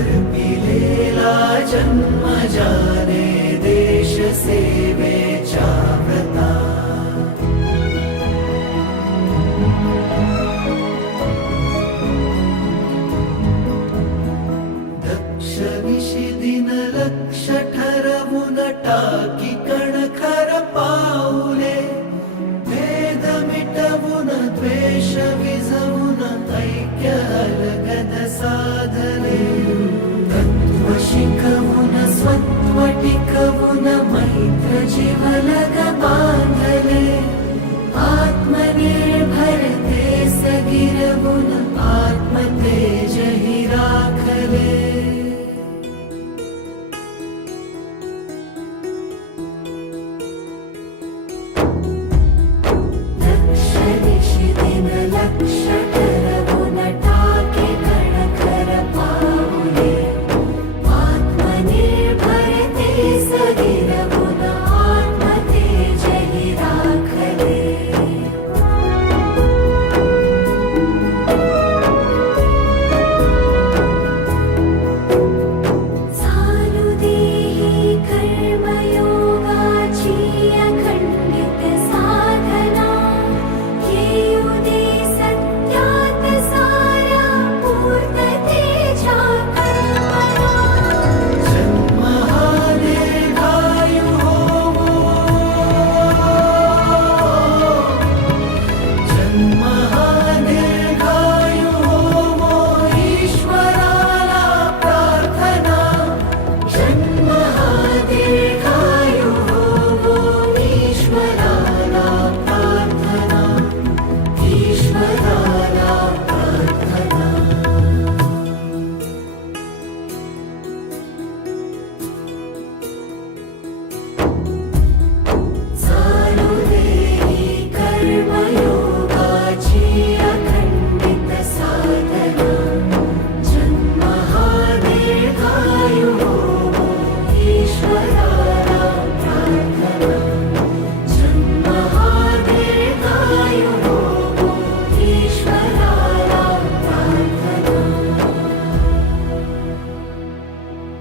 अर्पिलेला जन्म जाने देश सेवेच्या व्रता दक्ष दिन लक्ष ठरवून टाकी कणखर पाऊले भेद मिटवून द्वेष विझवून ऐक्य अलगद साधले तत्व शिकवून स्वत्व टिकवून मैत्र जीवलग बांधले आत्मनिर्भर देश गिरवून आत्मतेज हि राखले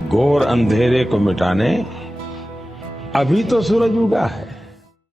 घोर अंधेरे को मिटाने अभी तो सूरज उगा है।